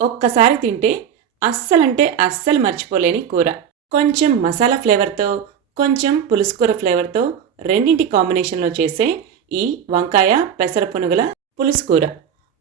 ఒక్కసారి తింటే అస్సలంటే అస్సలు మర్చిపోలేని కూర. కొంచెం మసాలా ఫ్లేవర్‌తో, కొంచెం పులుసు కూర ఫ్లేవర్‌తో రెండింటి కాంబినేషన్‌లో చేసే ఈ వంకాయ పెసర పునుగుల పులుసు కూర.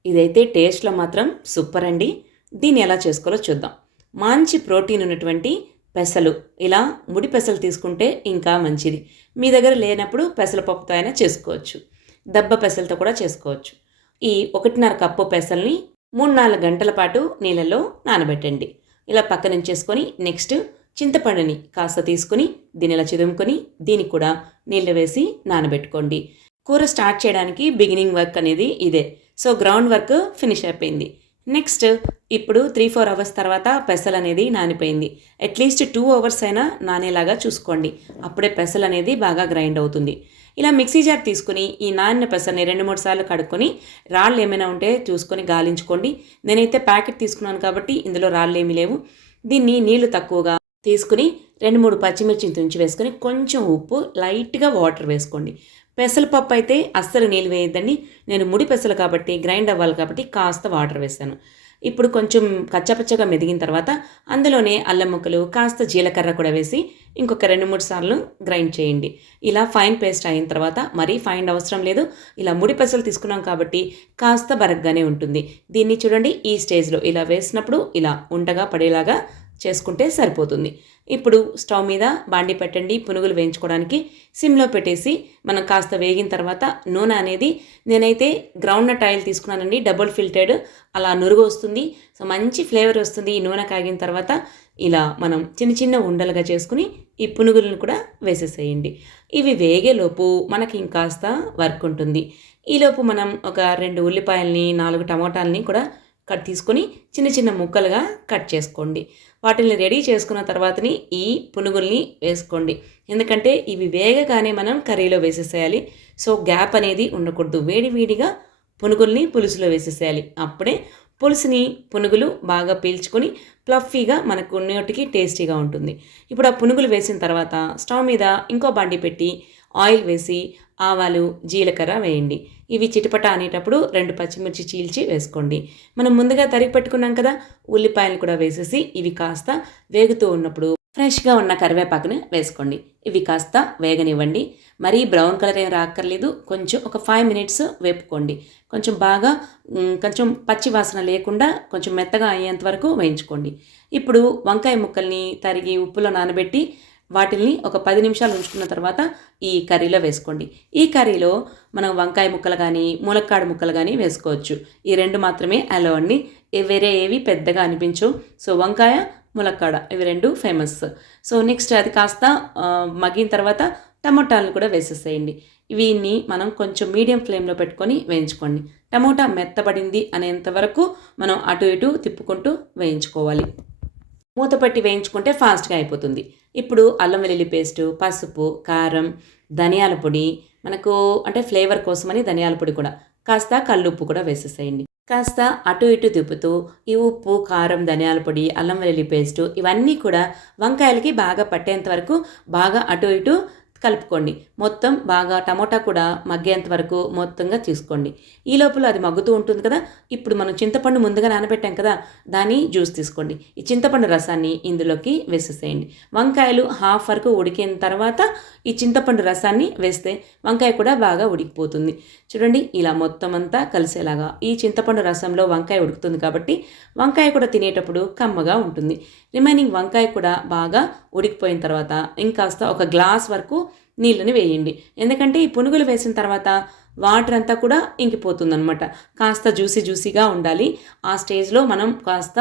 ఇదైతే టేస్ట్‌లో మాత్రం సూపర్ అండి. దీన్ని ఎలా చేసుకోవాలో చూద్దాం. మంచి ప్రోటీన్ ఉన్నటువంటి పెసలు, ఇలా ముడి పెసలు తీసుకుంటే ఇంకా మంచిది. మీ దగ్గర లేనప్పుడు పెసల పప్పుతో అయినా చేసుకోవచ్చు. దబ్బ పెసలతో కూడా చేసుకోవచ్చు. ఈ 1:30 కప్పు పెసల్ని 3, 4 గంటల పాటు నీళ్ళలో నానబెట్టండి. ఇలా పక్కనుంచేసుకొని నెక్స్ట్ చింతపండుని కాస్త తీసుకొని దీన్ని ఇలా చిదుముకొని దీనికి కూడా నీళ్ళు వేసి నానబెట్టుకోండి. కూర స్టార్ట్ చేయడానికి బిగినింగ్ వర్క్ అనేది ఇదే. సో గ్రౌండ్ వర్క్ ఫినిష్ అయిపోయింది. నెక్స్ట్ ఇప్పుడు 3-4 అవర్స్ తర్వాత పెసలు అనేది నానిపోయింది. అట్లీస్ట్ 2 అవర్స్ అయినా నానేలాగా చూసుకోండి. అప్పుడే పెసలు అనేది బాగా గ్రైండ్ అవుతుంది. ఇలా మిక్సీ జార్ తీసుకుని ఈ నానిన పెసల్ని 2-3 సార్లు కడుక్కొని రాళ్ళు ఏమైనా ఉంటే చూసుకొని గాలించుకోండి. నేనైతే ప్యాకెట్ తీసుకున్నాను కాబట్టి ఇందులో రాళ్ళు ఏమీ లేవు. దీన్ని నీళ్లు తక్కువగా తీసుకుని 2-3 పచ్చిమిర్చిని తుంచి వేసుకొని కొంచెం ఉప్పు, లైట్గా వాటర్ వేసుకోండి. పెసరపప్పు అయితే అస్సలు నీళ్ళు వేయద్దండి. నేను ముడి పెసలు కాబట్టి గ్రైండ్ అవ్వాలి కాబట్టి కాస్త వాటర్ వేసాను. ఇప్పుడు కొంచెం కచ్చపచ్చగా మెదిగిన తర్వాత అందులోనే అల్లం ముక్కలు, కాస్త జీలకర్ర కూడా వేసి ఇంకొక 2-3 సార్లు గ్రైండ్ చేయండి. ఇలా ఫైన్ పేస్ట్ అయిన తర్వాత మరీ ఫైన్ అవసరం లేదు. ఇలా ముడి పెసలు తీసుకున్నాం కాబట్టి కాస్త బరగ్గానే ఉంటుంది. దీన్ని చూడండి ఈ స్టేజ్లో ఇలా వేసినప్పుడు ఇలా ఉండగా పడేలాగా చేసుకుంటే సరిపోతుంది. ఇప్పుడు స్టవ్ మీద బాండి పెట్టండి. పునుగులు వేయించుకోవడానికి సిమ్లో పెట్టేసి మనం కాస్త వేగిన తర్వాత నూనె అనేది నేనైతే గ్రౌండ్నట్ ఆయిల్ తీసుకున్నానండి, డబుల్ ఫిల్టర్డ్. అలా నురుగు వస్తుంది. సో మంచి ఫ్లేవర్ వస్తుంది. ఈ నూనె కాగిన తర్వాత ఇలా మనం చిన్న చిన్న ఉండలుగా చేసుకుని ఈ పునుగులను కూడా వేసేసేయండి. ఇవి వేగేలోపు మనకి ఇంకాస్త వర్క్ ఉంటుంది. ఈలోపు మనం ఒక 2 ఉల్లిపాయల్ని, 4 టమోటాలని కూడా తీసుకొని చిన్న చిన్న ముక్కలుగా కట్ చేసుకోండి. వాటిని రెడీ చేసుకున్న తర్వాతని ఈ పునుగుల్ని వేసుకోండి. ఎందుకంటే ఇవి వేగగానే మనం కర్రీలో వేసేసేయాలి. సో గ్యాప్ అనేది ఉండకూడదు. వేడిగా పునుగుల్ని పులుసులో వేసేసేయాలి. అప్పుడే పులుసుని పునుగులు బాగా పీల్చుకొని ప్లఫీగా మనకు నోటికి టేస్టీగా ఉంటుంది. ఇప్పుడు ఆ పునుగులు వేసిన తర్వాత స్టవ్ మీద ఇంకో బండి పెట్టి ఆయిల్ వేసి ఆవాలు, జీలకర్ర వేయండి. ఇవి చిటపట అనేటప్పుడు 2 పచ్చిమిర్చి చీల్చి వేసుకోండి. మనం ముందుగా తరిగి పెట్టుకున్నాం కదా, ఉల్లిపాయలు కూడా వేసేసి ఇవి కాస్త వేగుతూ ఉన్నప్పుడు ఫ్రెష్గా ఉన్న కరివేపాకుని వేసుకోండి. ఇవి కాస్త వేగనివ్వండి. మరీ బ్రౌన్ కలర్ ఏం రాక్కర్లేదు. కొంచెం ఒక 5 మినిట్స్ వేపుకోండి. కొంచెం బాగా కొంచెం పచ్చి వాసన లేకుండా కొంచెం మెత్తగా అయ్యేంత వరకు వేయించుకోండి. ఇప్పుడు వంకాయ ముక్కల్ని తరిగి ఉప్పులో నానబెట్టి వాటిల్ని ఒక 10 నిమిషాలు ఉంచుకున్న తర్వాత ఈ కర్రీలో వేసుకోండి. ఈ కర్రీలో మనం వంకాయ ముక్కలు కానీ, ములక్కాడ ముక్కలు కానీ వేసుకోవచ్చు. ఈ 2 మాత్రమే అలో అండి. వేరే ఏవి పెద్దగా అనిపించవు. సో వంకాయ, ములక్కాడ ఇవి 2 ఫేమస్. సో నెక్స్ట్ అది కాస్త మగ్గిన తర్వాత టమోటాలను కూడా వేసేసేయండి. వీన్ని మనం కొంచెం మీడియం ఫ్లేమ్లో పెట్టుకొని వేయించుకోండి. టమోటా మెత్తబడింది అనేంత వరకు మనం అటు ఇటు తిప్పుకుంటూ వేయించుకోవాలి. మూత పెట్టి వేయించుకుంటే ఫాస్ట్గా అయిపోతుంది. ఇప్పుడు అల్లం వెల్లుల్లి పేస్టు, పసుపు, కారం, ధనియాల పొడి, మనకు అంటే ఫ్లేవర్ కోసమని ధనియాల పొడి కూడా, కాస్త కల్లుప్పు కూడా వేసేసేయండి. కాస్త అటు ఇటు తిప్పుతూ ఈ ఉప్పు, కారం, ధనియాల పొడి, అల్లం వెల్లుల్లి పేస్టు ఇవన్నీ కూడా వంకాయలకి బాగా పట్టేంత వరకు బాగా అటు ఇటు కలుపుకోండి. మొత్తం బాగా టమోటా కూడా మగ్గేంత వరకు మొత్తంగా తీసుకోండి. ఈ లోపల అది మగ్గుతూ ఉంటుంది కదా, ఇప్పుడు మనం చింతపండు ముందుగా నానబెట్టాం కదా, దాని జ్యూస్ తీసుకోండి. ఈ చింతపండు రసాన్ని ఇందులోకి వేసేసేయండి. వంకాయలు హాఫ్ వరకు ఉడికిన తర్వాత ఈ చింతపండు రసాన్ని వేస్తే వంకాయ కూడా బాగా ఉడికిపోతుంది. చూడండి ఇలా మొత్తం అంతా కలిసేలాగా ఈ చింతపండు రసంలో వంకాయ ఉడుకుతుంది కాబట్టి వంకాయ కూడా తినేటప్పుడు కమ్మగా ఉంటుంది. రిమైనింగ్ వంకాయ కూడా బాగా ఉడికిపోయిన తర్వాత ఇంకాస్త ఒక గ్లాస్ వరకు నీళ్ళని వేయండి. ఎందుకంటే ఈ పునుగులు వేసిన తర్వాత వాటర్ అంతా కూడా ఇంకిపోతుందనమాట. కాస్త జ్యూసీగా ఉండాలి. ఆ స్టేజ్లో మనం కాస్త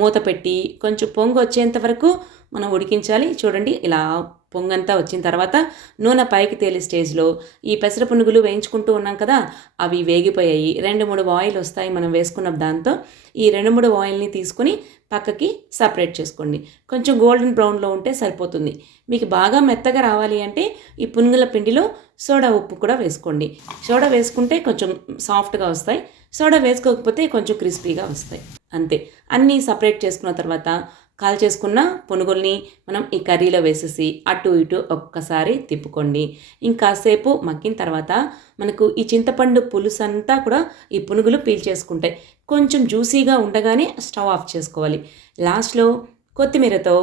మూత పెట్టి కొంచెం పొంగు వచ్చేంత వరకు మనం ఉడికించాలి. చూడండి ఇలా పొంగంతా వచ్చిన తర్వాత నూనె పైకి తేలి స్టేజ్లో ఈ పెసర పునుగులు వేయించుకుంటూ ఉన్నాం కదా, అవి వేగిపోయాయి. 2-3 ఆయిల్ వస్తాయి మనం వేసుకున్న దాంతో. ఈ 2-3 ఆయిల్ని తీసుకొని పక్కకి సపరేట్ చేసుకోండి. కొంచెం గోల్డెన్ బ్రౌన్లో ఉంటే సరిపోతుంది. మీకు బాగా మెత్తగా రావాలి అంటే ఈ పునుగుల పిండిలో సోడా ఉప్పు కూడా వేసుకోండి. సోడా వేసుకుంటే కొంచెం సాఫ్ట్గా వస్తాయి. సోడా వేసుకోకపోతే కొంచెం క్రిస్పీగా వస్తాయి. అంతే. అన్నీ సపరేట్ చేసుకున్న తర్వాత కాల్ చేసుకున్న పునుగుల్ని మనం ఈ కర్రీలో వేసేసి అటు ఇటు ఒక్కసారి తిప్పుకోండి. ఇంకాసేపు మగ్గిన తర్వాత మనకు ఈ చింతపండు పులుసు అంతా కూడా ఈ పునుగులు పీల్చేసుకుంటాయి. కొంచెం జ్యూసీగా ఉండగానే స్టవ్ ఆఫ్ చేసుకోవాలి. లాస్ట్‌లో కొత్తిమీరతో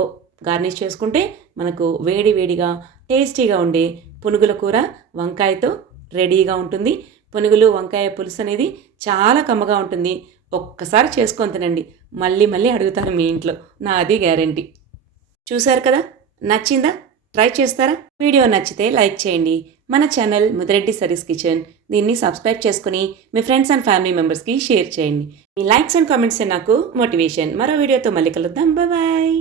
గార్నిష్ చేసుకుంటే మనకు వేడి వేడిగా టేస్టీగా ఉండే పునుగుల కూర వంకాయతో రెడీగా ఉంటుంది. పునుగులు వంకాయ పులుసు అనేది చాలా కమ్మగా ఉంటుంది. ఒక్కసారి చేసుకొని తినండి. మళ్ళీ మళ్ళీ అడుగుతారు మీ ఇంట్లో. నాది గ్యారంటీ. చూసారు కదా! నచ్చిందా? ట్రై చేస్తారా? వీడియో నచ్చితే లైక్ చేయండి. మన ఛానల్ ముదిరెడ్డి సరీస్ కిచెన్ దీన్ని సబ్స్క్రైబ్ చేసుకుని మీ ఫ్రెండ్స్ అండ్ ఫ్యామిలీ మెంబర్స్‌కి షేర్ చేయండి. మీ లైక్స్ అండ్ కామెంట్సే నాకు మోటివేషన్. మరో వీడియోతో మళ్ళీ కలుద్దాం. బాయ్.